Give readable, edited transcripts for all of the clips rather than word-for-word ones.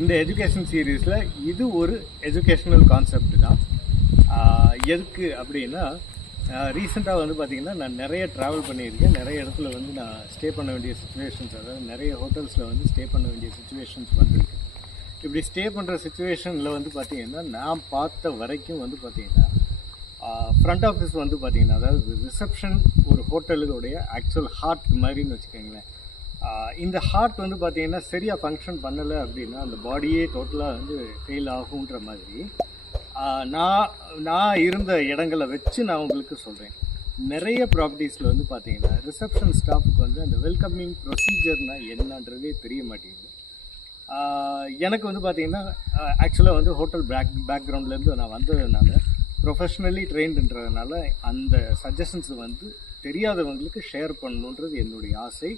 இந்த எஜுகேஷன் சீரீஸில் இது ஒரு எஜுகேஷ்னல் கான்செப்ட் தான். எதுக்கு அப்படின்னா, ரீசெண்டாக வந்து பார்த்திங்கன்னா நான் நிறைய ட்ராவல் பண்ணியிருக்கேன். நிறைய இடத்துல வந்து நான் ஸ்டே பண்ண வேண்டிய சுச்சுவேஷன்ஸ், அதாவது நிறைய ஹோட்டல்ஸில் வந்து ஸ்டே பண்ண வேண்டிய சுச்சுவேஷன்ஸ் வந்திருக்கு. இப்படி ஸ்டே பண்ணுற சுச்சுவேஷனில் வந்து பார்த்திங்கன்னா நான் பார்த்த வரைக்கும் வந்து பார்த்திங்கன்னா ஃப்ரண்ட் ஆஃபீஸ் வந்து பார்த்திங்கன்னா, அதாவது ரிசப்ஷன் ஒரு ஹோட்டலுடைய ஆக்சுவல் ஹார்ட் மாதிரின்னு வச்சுக்கோங்களேன். இந்த ஹார்ட் வந்து பார்த்திங்கன்னா சரியாக ஃபங்க்ஷன் பண்ணலை அப்படின்னா அந்த பாடியே டோட்டலாக வந்து ஃபெயில் ஆகுன்ற மாதிரி நான் இருந்த இடங்களை வச்சு நான் உங்களுக்கு சொல்கிறேன். நிறைய ப்ராப்பர்ட்டிஸில் வந்து பார்த்திங்கன்னா ரிசப்ஷன் ஸ்டாஃபுக்கு வந்து அந்த வெல்கமிங் ப்ரொசீஜர்னால் என்னன்றதே தெரிய மாட்டேங்குது. எனக்கு வந்து பார்த்திங்கன்னா ஆக்சுவலாக வந்து ஹோட்டல் பேக்ரவுண்ட்லேருந்து நான் வந்ததுனால ப்ரொஃபஷ்னலி ட்ரெயின்டுன்றதுனால அந்த சஜஷன்ஸ் வந்து தெரியாதவங்களுக்கு ஷேர் பண்ணணுன்றது என்னுடைய ஆசை.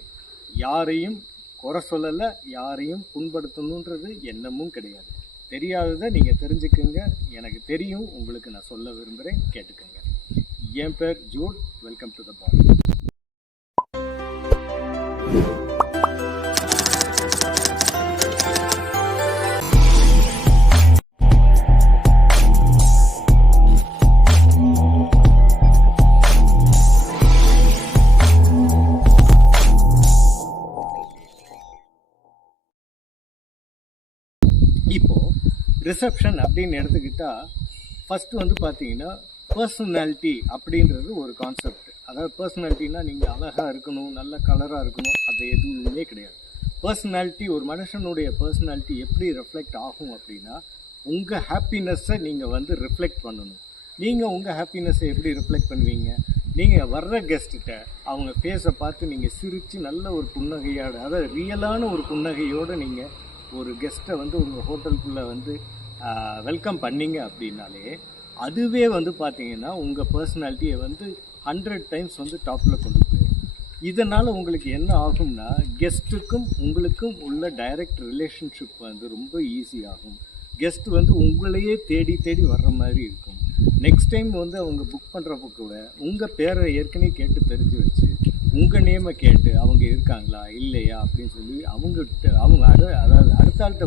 யாரையும் குறை சொல்லலை, யாரையும் புண்படுத்தணுன்றது எண்ணமும் கிடையாது. தெரியாததை நீங்கள் தெரிஞ்சுக்குங்க, எனக்கு தெரியும், உங்களுக்கு நான் சொல்ல விரும்புகிறேன், கேட்டுக்கோங்க. என் பேர் ஜூட். வெல்கம் டு த பாடி. இப்போது ரிசப்ஷன் அப்படின்னு எடுத்துக்கிட்டால் ஃபஸ்ட்டு வந்து பார்த்தீங்கன்னா பர்சனாலிட்டி அப்படின்றது ஒரு கான்செப்ட். அதாவது பர்சனாலிட்டின்னா நீங்கள் அழகாக இருக்கணும், நல்ல கலராக இருக்கணும், அது எதுவுமே கிடையாது. பர்சனாலிட்டி, ஒரு மனுஷனுடைய பர்சனாலிட்டி எப்படி ரெஃப்ளெக்ட் ஆகும் அப்படின்னா உங்கள் ஹாப்பினஸ்ஸை நீங்கள் வந்து ரிஃப்ளெக்ட் பண்ணணும். நீங்கள் உங்கள் ஹாப்பினஸ்ஸை எப்படி ரிஃப்ளெக்ட் பண்ணுவீங்க? நீங்கள் வர்ற கெஸ்ட்டுகிட்ட அவங்க ஃபேஸை பார்த்து நீங்கள் சிரித்து நல்ல ஒரு புன்னகையோட, அதாவது ரியலான ஒரு புன்னகையோடு நீங்கள் ஒரு கெஸ்ட்டை வந்து உங்கள் ஹோட்டலுக்குள்ளே வந்து வெல்கம் பண்ணிங்க அப்படின்னாலே அதுவே வந்து பார்த்தீங்கன்னா உங்கள் பர்சனாலிட்டியை வந்து 100 டைம்ஸ் வந்து டாப்பில் கொண்டு போயிடும். இதனால் உங்களுக்கு என்ன ஆகும்னா கெஸ்ட்டுக்கும் உங்களுக்கும் உள்ள டைரக்ட் ரிலேஷன்ஷிப் வந்து ரொம்ப ஈஸி ஆகும். கெஸ்ட்டு வந்து உங்களையே தேடி தேடி வர்ற மாதிரி இருக்கும். நெக்ஸ்ட் டைம் வந்து அவங்க புக் பண்ணுறப்போ கூட உங்கள் பேரை ஏற்கனவே கேட்டு தெரிஞ்சு வச்சு உங்கள் நேமை கேட்டு அவங்க இருக்காங்களா இல்லையா அப்படின்னு சொல்லி அவங்க அதாவது அடுத்த ஆள்கிட்ட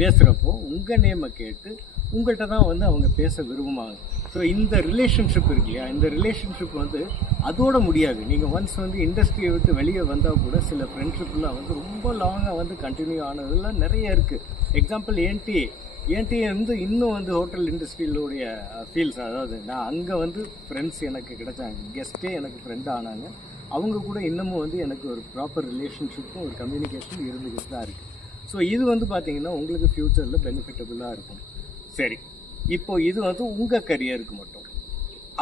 பேசுகிறப்போ உங்கள் நேமை கேட்டு உங்கள்கிட்ட தான் வந்து அவங்க பேச விரும்புவாங்க. ஸோ இந்த ரிலேஷன்ஷிப் இருக்கு இல்லையா, இந்த ரிலேஷன்ஷிப் வந்து அதோட முடியாது. நீங்கள் ஒன்ஸ் வந்து இண்டஸ்ட்ரியை விட்டு வெளியே வந்தால் கூட சில ஃப்ரெண்ட்ஷிப்லாம் வந்து ரொம்ப லாங்காக வந்து கண்டினியூ ஆனதெல்லாம் நிறைய இருக்குது. எக்ஸாம்பிள் ஏன்டி வந்து இன்னும் வந்து ஹோட்டல் இண்டஸ்ட்ரியிலுடைய ஃபீல்ஸ், அதாவது நான் அங்கே வந்து ஃப்ரெண்ட்ஸ் எனக்கு கிடைச்சாங்க, கெஸ்ட்டே எனக்கு ஃப்ரெண்ட் ஆனாங்க. அவங்க கூட இன்னமும் வந்து எனக்கு ஒரு ப்ராப்பர் ரிலேஷன்ஷிப்பும் ஒரு கம்யூனிகேஷன் இருந்துக்கிட்டு தான் இருக்குது. ஸோ இது வந்து பார்த்திங்கன்னா உங்களுக்கு ஃப்யூச்சரில் பெனிஃபிட்டபுளாக இருக்கும். சரி, இப்போது இது வந்து உங்கள் கரியருக்கு மட்டும்.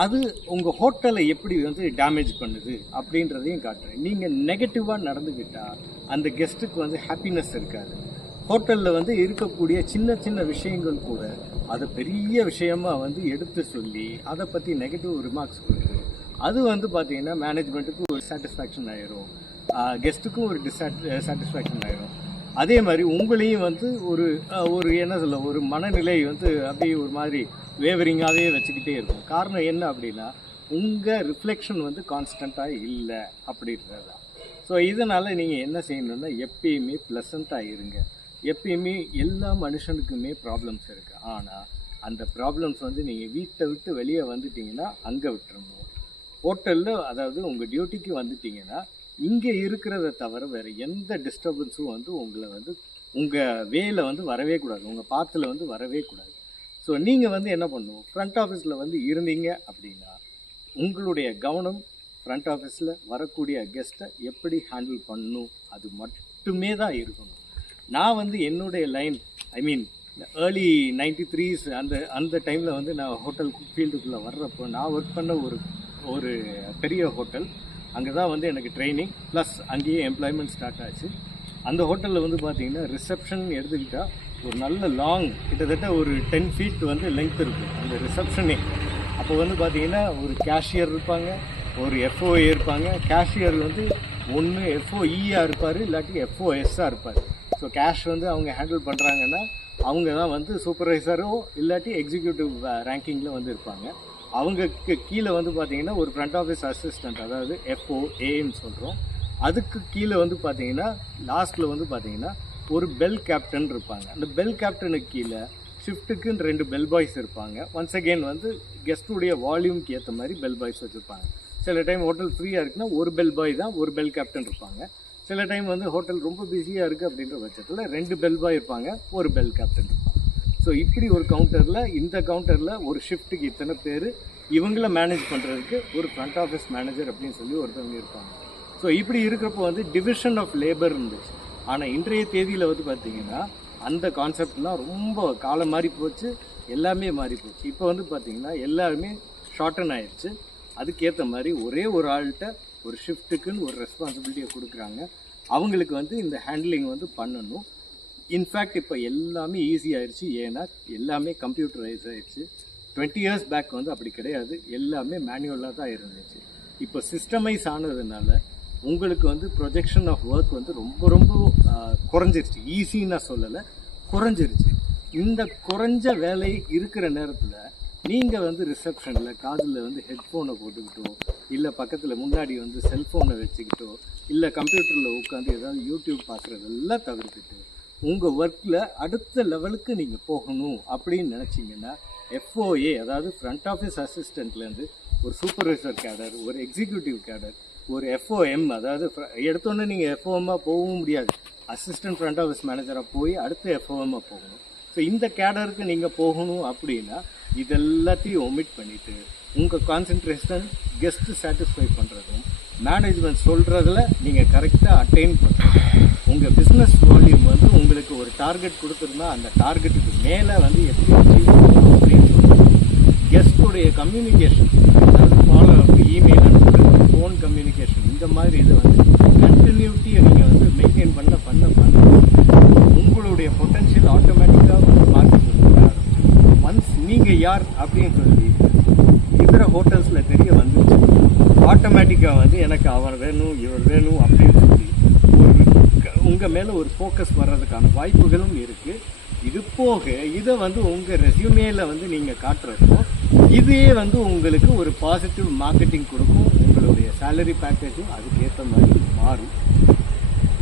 அது உங்கள் ஹோட்டலை எப்படி வந்து டேமேஜ் பண்ணுது அப்படின்றதையும் காட்டுறேன். நீங்கள் நெகட்டிவாக நடந்துக்கிட்டால் அந்த கெஸ்ட்டுக்கு வந்து ஹாப்பினஸ் இருக்காது. ஹோட்டலில் வந்து இருக்கக்கூடிய சின்ன சின்ன விஷயங்கள் கூட அதை பெரிய விஷயமாக வந்து எடுத்து சொல்லி அதை பற்றி நெகட்டிவ் ரிமார்க்ஸ் கொடுத்து அது வந்து பார்த்திங்கன்னா மேனேஜ்மெண்ட்டுக்கு ஒரு சாட்டிஸ்ஃபேக்ஷன் ஆயிரும், கெஸ்ட்டுக்கும் ஒரு சாட்டிஸ்ஃபேக்ஷன் ஆயிரும். அதே மாதிரி உங்களையும் வந்து ஒரு என்ன சொல்ல, ஒரு மனநிலை வந்து அப்படியே ஒரு மாதிரி வேவரிங்காகவே வச்சுக்கிட்டே இருக்கும். காரணம் என்ன அப்படின்னா உங்கள் ரிஃப்ளெக்ஷன் வந்து கான்ஸ்டண்ட்டாக இல்லை அப்படின்றது தான். ஸோ இதனால் நீங்கள் என்ன செய்யணுன்னா எப்பயுமே ப்ளசண்ட்டாக இருங்க. எப்பயுமே எல்லா மனுஷனுக்குமே ப்ராப்ளம்ஸ் இருக்குது. ஆனால் அந்த ப்ராப்ளம்ஸ் வந்து நீங்கள் வீட்டை விட்டு வெளியே வந்துட்டிங்கன்னா அங்கே விட்டுறணும். ஹோட்டலில் அதாவது உங்கள் டியூட்டிக்கு வந்துட்டிங்கன்னா இங்கே இருக்கிறத தவிர வேறு எந்த டிஸ்டர்பன்ஸும் வந்து உங்களை வந்து உங்கள் வேலை வந்து வரவே கூடாது, உங்கள் பாத்தில் வந்து வரவே கூடாது. ஸோ நீங்கள் வந்து என்ன பண்ணணும், ஃப்ரண்ட் ஆஃபீஸில் வந்து இருந்தீங்க அப்படின்னா உங்களுடைய கவனம் ஃப்ரண்ட் ஆஃபீஸில் வரக்கூடிய கெஸ்ட்டை எப்படி ஹேண்டில் பண்ணணும் அது மட்டுமே தான் இருக்கணும். நான் வந்து என்னுடைய லைன் ஏர்லி 93s அந்த டைமில் வந்து நான் ஹோட்டல் ஃபீல்டுக்குள்ளே வர்றப்போ நான் ஒர்க் பண்ண ஒரு பெரிய ஹோட்டல், அங்கே தான் வந்து எனக்கு ட்ரைனிங் ப்ளஸ் அங்கேயே எம்ப்ளாய்மெண்ட் ஸ்டார்ட் ஆச்சு. அந்த ஹோட்டலில் வந்து பார்த்திங்கன்னா ரிசப்ஷன் எடுத்துக்கிட்டால் ஒரு நல்ல லாங், கிட்டத்தட்ட ஒரு 10 feet வந்து லெங்க் இருக்கும் அந்த ரிசப்ஷனே. அப்போ வந்து பார்த்திங்கன்னா ஒரு கேஷியர் இருப்பாங்க, ஒரு எஃப்ஓஏ இருப்பாங்க. கேஷியர் வந்து ஒன்று எஃப்ஓஇயாக இருப்பார், இல்லாட்டி எஃப்ஓஎஸ்ஸாக இருப்பார். ஸோ கேஷ் வந்து அவங்க ஹேண்டில் பண்ணுறாங்கன்னா அவங்க தான் வந்து சூப்பர்வைசரோ இல்லாட்டி எக்ஸிக்யூட்டிவ் ரேங்கிங்கில் வந்து இருப்பாங்க. அவங்களுக்கு கீழே வந்து பார்த்திங்கன்னா ஒரு ஃப்ரண்ட் ஆஃபீஸ் அசிஸ்டண்ட், அதாவது எஃப்ஓஏன்னு சொல்கிறோம். அதுக்கு கீழே வந்து பார்த்திங்கன்னா லாஸ்ட்டில் வந்து பார்த்திங்கன்னா ஒரு பெல் கேப்டன் இருப்பாங்க. அந்த பெல் கேப்டனுக்கு கீழே ஷிஃப்ட்டுக்குன்னு 2 பெல் பாய்ஸ் இருப்பாங்க. ஒன்ஸ் அகெயின் வந்து கெஸ்ட்டுடைய வால்யூம்க்கு ஏற்ற மாதிரி பெல் பாய்ஸ் வச்சுருப்பாங்க. சில டைம் ஹோட்டல் ஃப்ரீயாக இருக்குன்னா ஒரு பெல் பாய் தான், ஒரு பெல் கேப்டன் இருப்பாங்க. சில டைம் வந்து ஹோட்டல் ரொம்ப பிஸியாக இருக்குது அப்படின்ற பட்சத்தில் 2 பெல் பாய் இருப்பாங்க, ஒரு பெல் கேப்டன் இருப்பாங்க. ஸோ இப்படி ஒரு கவுண்டரில், இந்த கவுண்டரில் ஒரு ஷிஃப்ட்டுக்கு இத்தனை பேர், இவங்கள மேனேஜ் பண்ணுறதுக்கு ஒரு ஃப்ரண்ட் ஆஃபீஸ் மேனேஜர் அப்படின்னு சொல்லி ஒருத்தவங்க இருப்பாங்க. ஸோ இப்படி இருக்கிறப்போ வந்து டிவிஷன் ஆஃப் லேபர் இருந்துச்சு. ஆனால் இன்றைய தேதியில் வந்து பார்த்திங்கன்னா அந்த கான்செப்ட்லாம் ரொம்ப காலம் மாறி போச்சு, எல்லாமே மாறி போச்சு. இப்போ வந்து பார்த்திங்கன்னா எல்லாருமே ஷார்டன் ஆயிடுச்சு. அதுக்கேற்ற மாதிரி ஒரே ஒரு ஆள்கிட்ட ஒரு ஷிஃப்ட்டுக்குன்னு ஒரு ரெஸ்பான்சிபிலிட்டியை கொடுக்குறாங்க. அவங்களுக்கு வந்து இந்த ஹேண்ட்லிங் வந்து பண்ணணும். இன்ஃபேக்ட் இப்போ எல்லாமே ஈஸி ஆயிடுச்சு, ஏன்னா எல்லாமே கம்ப்யூட்டரைஸ் ஆயிடுச்சு. 20 இயர்ஸ் பேக் வந்து அப்படி கிடையாது, எல்லாமே மேனுவலாக தான் இருந்துச்சு. இப்போ சிஸ்டமைஸ் ஆனதுனால உங்களுக்கு வந்து ப்ரொஜெக்ஷன் ஆஃப் ஒர்க் வந்து ரொம்ப ரொம்ப குறைஞ்சிருச்சு. ஈஸின்னு நான் சொல்லலை, குறைஞ்சிருச்சு. இந்த குறைஞ்ச வேலை இருக்கிற நேரத்தில் நீங்கள் வந்து ரிசப்ஷனில் காதில் வந்து ஹெட்ஃபோனை போட்டுக்கிட்டோ, இல்லை பக்கத்தில் முன்னாடி வந்து செல்ஃபோனை வச்சுக்கிட்டோ, இல்லை கம்ப்யூட்டரில் உட்காந்து ஏதாவது யூடியூப் பார்க்குறதெல்லாம் தவிர்த்துட்டு உங்கள் ஒர்க்கில் அடுத்த லெவலுக்கு நீங்கள் போகணும் அப்படின்னு நினச்சிங்கன்னா FOA, அதாவது ஃப்ரண்ட் ஆஃபீஸ் அசிஸ்டண்ட்லேருந்து ஒரு சூப்பர்வைசர் கேடர், ஒரு எக்ஸிக்யூட்டிவ் கேடர், ஒரு FOM, அதாவது எடுத்தோன்னே நீங்கள் FOMமாக போகவும் முடியாது, அசிஸ்டன்ட் ஃப்ரண்ட் ஆஃபீஸ் மேனேஜராக போய் அடுத்த FOMமாக போகணும். ஸோ இந்த கேடருக்கு நீங்கள் போகணும் அப்படின்னா இதெல்லாத்தையும் ஒமிட் பண்ணிவிட்டு உங்கள் கான்சன்ட்ரேஷன் கெஸ்ட்டு சாட்டிஸ்ஃபை பண்ணுறதும், மேனேஜ்மெண்ட் சொல்கிறதுல நீங்கள் கரெக்டாக அட்டைன் பண்ணுறது. உங்கள் பிஸ்னஸ் வால்யூம் வந்து உங்களுக்கு ஒரு டார்கெட் கொடுத்துருந்தா அந்த டார்கெட்டுக்கு மேலே வந்து எப்படி அச்சீவ் பண்ணணும் அப்படின்னு சொல்லுங்கள். கெஸ்ட்டுடைய கம்யூனிகேஷன், அதாவது ஃபாலோ அப், இமெயில் அனுப்புறது, ஃபோன் கம்யூனிகேஷன், இந்த மாதிரி இதை வந்து கண்டினியூட்டியை நீங்கள் வந்து மெயின்டைன் பண்ண உங்களுடைய பொட்டன்ஷியல் ஆட்டோமேட்டிக்காக வந்து மார்க்கெட் கொடுக்க ஆரம்பிச்சிடும். ஒன்ஸ் நீங்கள் யார் அப்படின்னு சொல்லி இதர ஹோட்டல்ஸில் தெரிய வந்துச்சு, ஆட்டோமேட்டிக்காக வந்து எனக்கு அவர் வேணும், இவர் வேணும் அப்படின்னு சொல்லி உங்கள் மேலே ஒரு ஃபோக்கஸ் வர்றதுக்கான வாய்ப்புகளும் இருக்குது. இது போக இதை வந்து உங்கள் ரெஸ்யூமேல வந்து நீங்கள் காட்டுறப்போ இதே வந்து உங்களுக்கு ஒரு பாசிட்டிவ் மார்க்கெட்டிங் கொடுக்கும். உங்களுடைய சேலரி பேக்கேஜும் அதுக்கேற்ற மாதிரி மாறும்.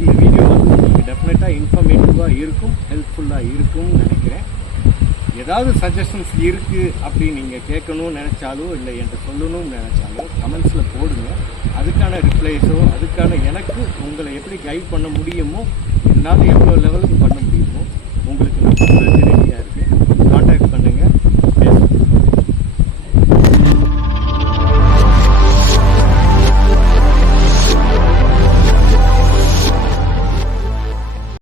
இந்த வீடியோ வந்து உங்களுக்கு டெஃபினட்டாக இன்ஃபர்மேட்டிவாக இருக்கும், ஹெல்ப்ஃபுல்லாக இருக்கும்னு நினைக்கிறேன். ஏதாவது சஜஷன்ஸ் இருக்குது அப்படின்னு நீங்கள் கேட்கணும்னு நினச்சாலோ இல்லை என்கிட்ட சொல்லணும்னு நினச்சாலோ கமெண்ட்ஸில் போடுங்க. அதுக்கான ரிப்ளைஸோ, அதுக்கான எனக்கு உங்களை எப்படி கைட் பண்ண முடியுமோ, என்னால் எவ்வளோ லெவலில்